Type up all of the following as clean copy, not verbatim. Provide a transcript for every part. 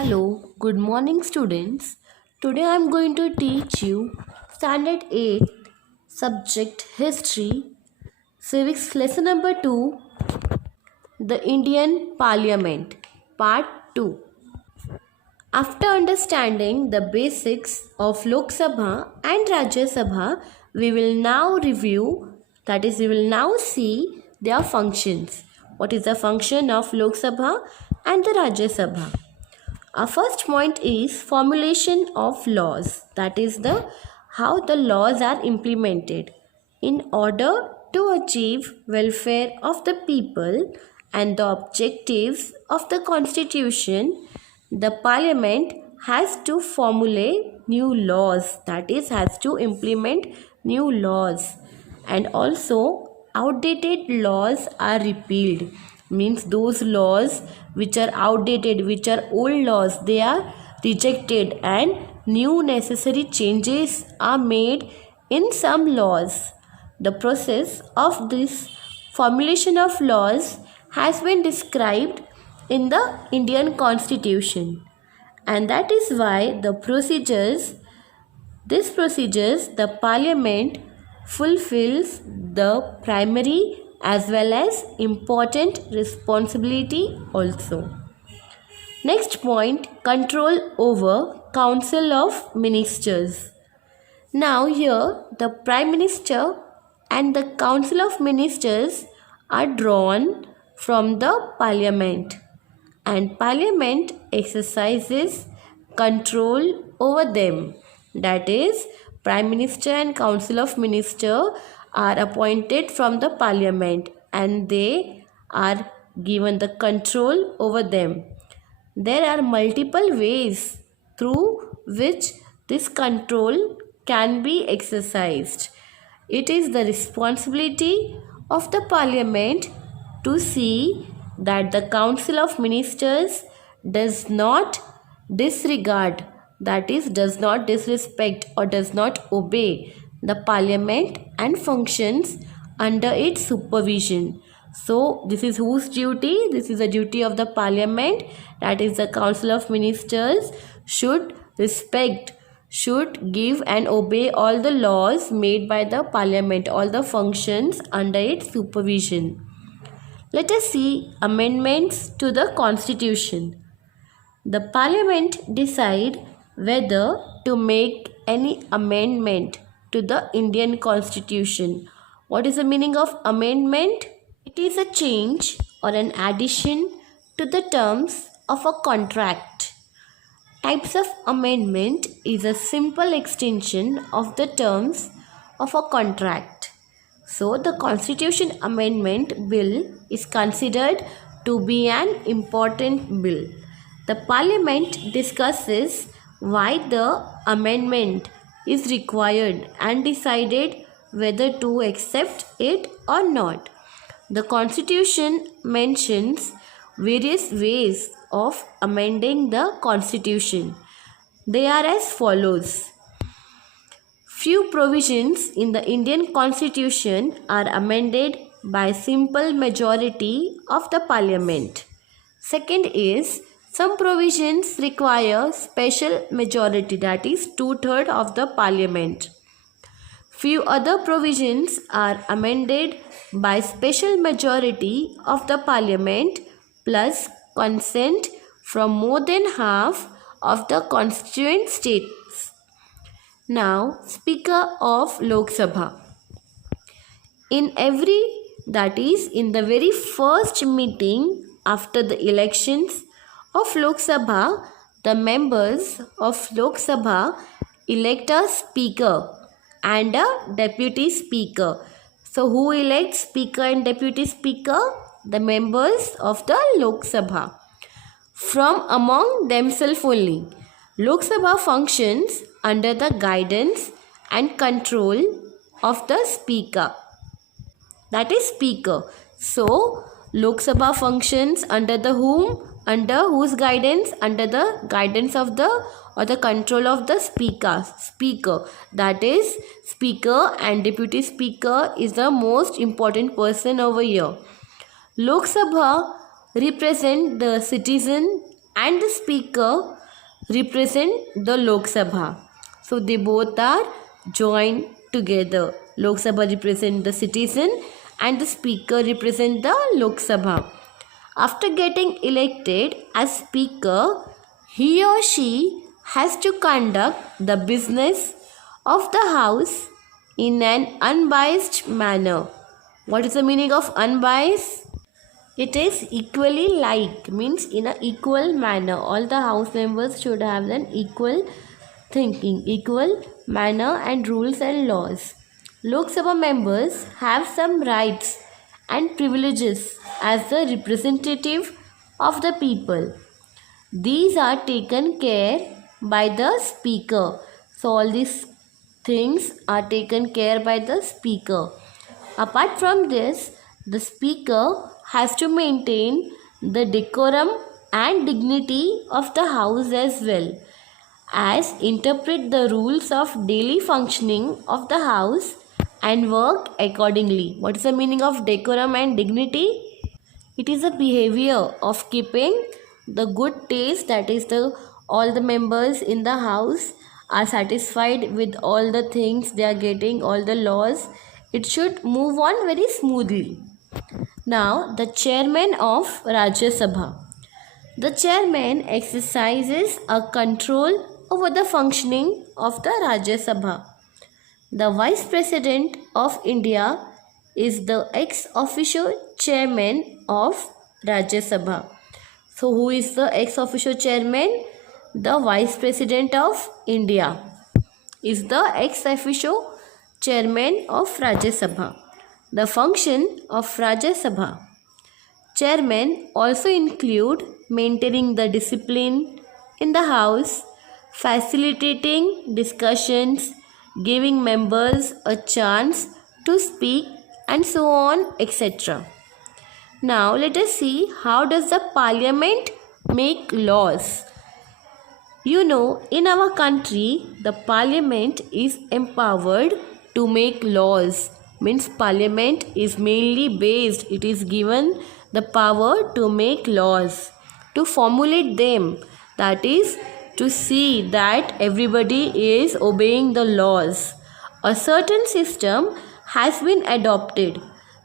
Hello, good morning students. Today I am going to teach you Standard 8 subject History Civics lesson number 2, the Indian Parliament, part 2. After understanding the basics of Lok Sabha and Rajya Sabha, we will now review, that is, we will now see their functions. What is the function of Lok Sabha and the Rajya Sabha? Our first point is formulation of laws, that is the how the laws are implemented. In order to achieve welfare of the people and the objectives of the constitution, the parliament has to formulate new laws, that is has to implement new laws, and also outdated laws are repealed, means those laws which are outdated, which are old laws, they are rejected and new necessary changes are made in some laws. The process of this formulation of laws has been described in the Indian Constitution, and that is why these procedures the parliament fulfills the primary as well as important responsibility also. Next point, control over Council of Ministers. Now here the Prime Minister and the Council of Ministers are drawn from the Parliament, and Parliament exercises control over them. That is, Prime Minister and Council of Ministers are appointed from the Parliament and they are given the control over them. There are multiple ways through which this control can be exercised. It is the responsibility of the Parliament to see that the Council of Ministers does not disregard, that is, does not disrespect or does not obey the Parliament and functions under its supervision. So, this is whose duty? This is the duty of the Parliament, that is, the Council of Ministers should respect, should give and obey all the laws made by the Parliament, all the functions under its supervision. Let us see amendments to the Constitution. The Parliament decide whether to make any amendment to the Indian Constitution. What is the meaning of amendment? It is a change or an addition to the terms of a contract. Types of amendment is a simple extension of the terms of a contract. So, the Constitution Amendment Bill is considered to be an important bill. The Parliament discusses why the amendment is required and decided whether to accept it or not. The Constitution mentions various ways of amending the Constitution. They are as follows. Few provisions in the Indian Constitution are amended by simple majority of the Parliament. Second is, some provisions require special majority, that is 2/3 of the Parliament. Few other provisions are amended by special majority of the Parliament plus consent from more than half of the constituent states. Now, Speaker of Lok Sabha. In the very first meeting after the elections of Lok Sabha, the members of Lok Sabha elect a speaker and a deputy speaker. So, who elects speaker and deputy speaker? The members of the Lok Sabha. From among themselves only. Lok Sabha functions under the guidance and control of the speaker, that is speaker. So, Lok Sabha functions under the whom? Under whose guidance? Under the guidance of the or the control of the speaker, that is speaker, and deputy speaker is the most important person over here. Lok Sabha represent the citizen and the speaker represent the Lok Sabha. So they both are joined together. Lok Sabha represent the citizen and the speaker represent the Lok Sabha. After getting elected as speaker, he or she has to conduct the business of the house in an unbiased manner. What is the meaning of unbiased? It is equally like, means in an equal manner. All the house members should have an equal thinking, equal manner and rules and laws. Lok Sabha members have some rights and privileges as the representative of the people. These are taken care by the speaker. So all these things are taken care by the speaker. Apart from this, the speaker has to maintain the decorum and dignity of the house as well as interpret the rules of daily functioning of the house and work accordingly. What is the meaning of decorum and dignity? It is a behavior of keeping the good taste, that is all the members in the house are satisfied with all the things they are getting, all the laws. It should move on very smoothly. Now, the chairman of Rajya Sabha. The chairman exercises a control over the functioning of the Rajya Sabha. The vice president of India is the ex officio chairman of Rajya Sabha. So, who is the ex officio chairman? The vice president of India is the ex officio chairman of Rajya Sabha. The function of Rajya Sabha chairman also include maintaining the discipline in the house, facilitating discussions, giving members a chance to speak, and so on, etc. Now let us see how does the parliament make laws. You know, in our country, the parliament is empowered to make laws. Means parliament is mainly based, it is given the power to make laws, to formulate them, that is to see that everybody is obeying the laws. A certain system has been adopted.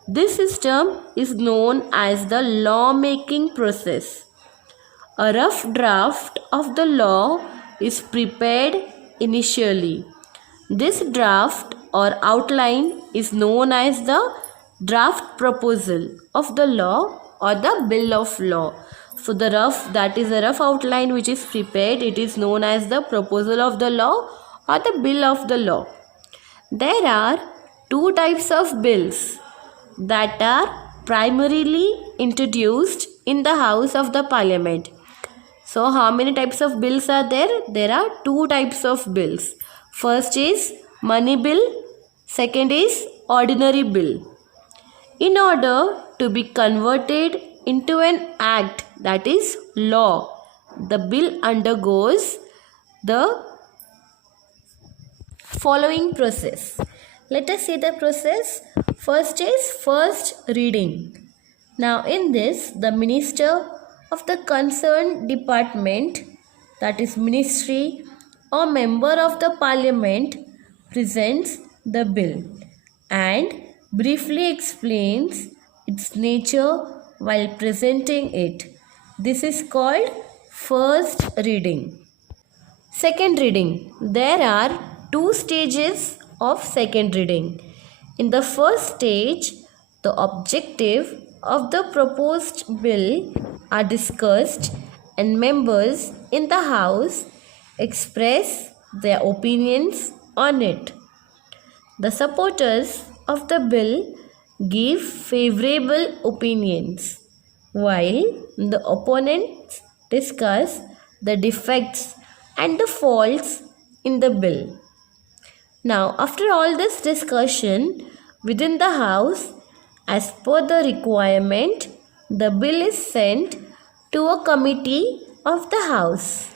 This system is known as the law-making process. A rough draft of the law is prepared initially. This draft or outline is known as the draft proposal of the law or the bill of law. So the rough outline which is prepared, it is known as the proposal of the law or the bill of the law. There are two types of bills that are primarily introduced in the House of the Parliament. So how many types of bills are there? There are two types of bills. First is money bill, second is ordinary bill. In order to be converted into an act, that is law, the bill undergoes the following process. Let us see the process. First is first reading. Now in this, the minister of the concerned department, that is ministry, or member of the parliament presents the bill and briefly explains its nature while presenting it. This is called first reading. Second reading. There are two stages of second reading. In the first stage, the objective of the proposed bill are discussed and members in the house express their opinions on it. The supporters of the bill give favorable opinions, while the opponents discuss the defects and the faults in the bill. Now, after all this discussion within the house, as per the requirement, the bill is sent to a committee of the house.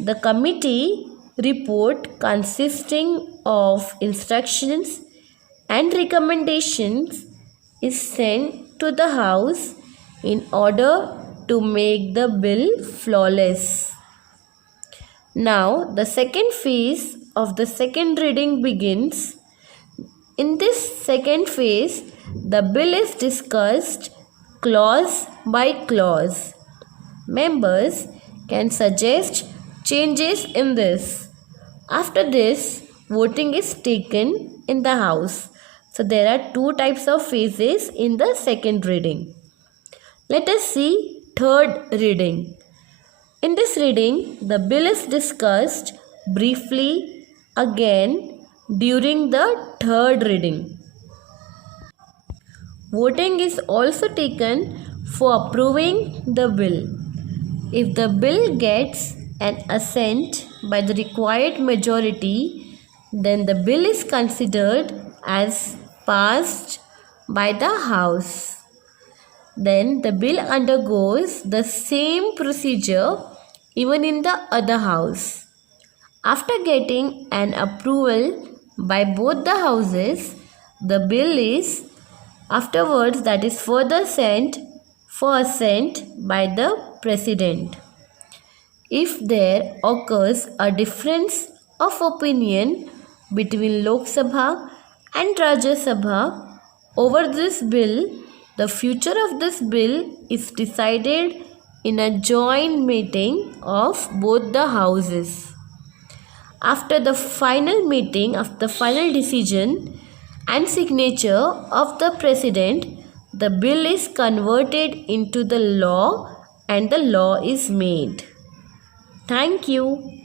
The committee report consisting of instructions and recommendations is sent to the house in order to make the bill flawless. Now, the second phase of the second reading begins. In this second phase, the bill is discussed clause by clause. Members can suggest changes in this. After this, voting is taken in the House. So, there are two types of phases in the second reading. Let us see third reading. In this reading, the bill is discussed briefly again during the third reading. Voting is also taken for approving the bill. If the bill gets an assent by the required majority, then the bill is considered as passed by the House. Then the bill undergoes the same procedure even in the other house. After getting an approval by both the houses, the bill is afterwards further sent for assent by the President. If there occurs a difference of opinion between Lok Sabha and Rajya Sabha over this bill, the future of this bill is decided in a joint meeting of both the houses. After the final meeting, of the final decision and signature of the President, the bill is converted into the law and the law is made. Thank you.